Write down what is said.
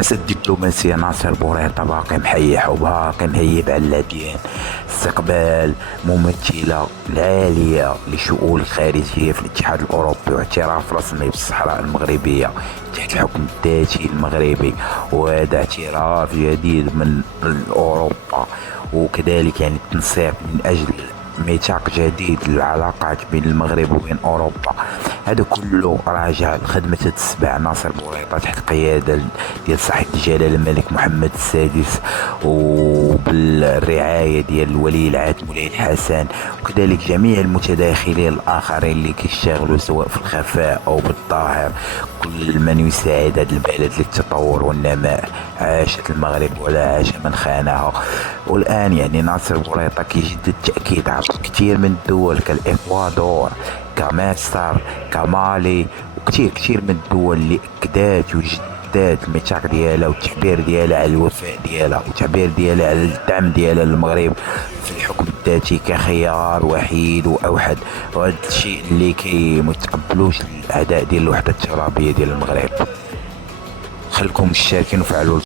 أسد الدبلوماسية ناصر بوريطة باقي محيح وباقي مهيب على اللاذقين. استقبال ممثلة العالية لشؤون الخارجية في الاتحاد الأوروبي واعتراف رسمي بالصحراء المغربية تحت الحكم الذاتي المغربي، وهذا اعتراف جديد من أوروبا. وكذلك يعني التنسيق من أجل ميثاق جديد للعلاقات بين المغرب وبين أوروبا. هذا كله راجع لخدمة السبع ناصر بوريطة تحت قيادة ديال صاحب الجلالة الملك محمد السادس، وبالرعاية ديال ولي العهد مولاي الحسن، وكذلك جميع المتداخلين الآخرين اللي كيشتغلوا سواء في الخفاء أو بالظاهر، كل من يساعد هذا البلد للتطور والنماء. عاشت المغرب ولا عاش من خانها. والآن يعني ناصر بوريطة كيجدد التأكيد عبر كثير من الدول كالإكوادور، كمصر، كمالي، وكثير كثير من الدول اللي أكدات وجدات الميثاق ديالها والتعبير ديالها على الوفاء ديالها والتعبير ديالها على الدعم ديالها للمغرب في الحكم الذاتي كخيار وحيد وأوحد. وهذا الشيء اللي كي متقبلوش الأعداء ديال الوحدة الترابية ديال المغرب. خلكم مشتركين وفعلوا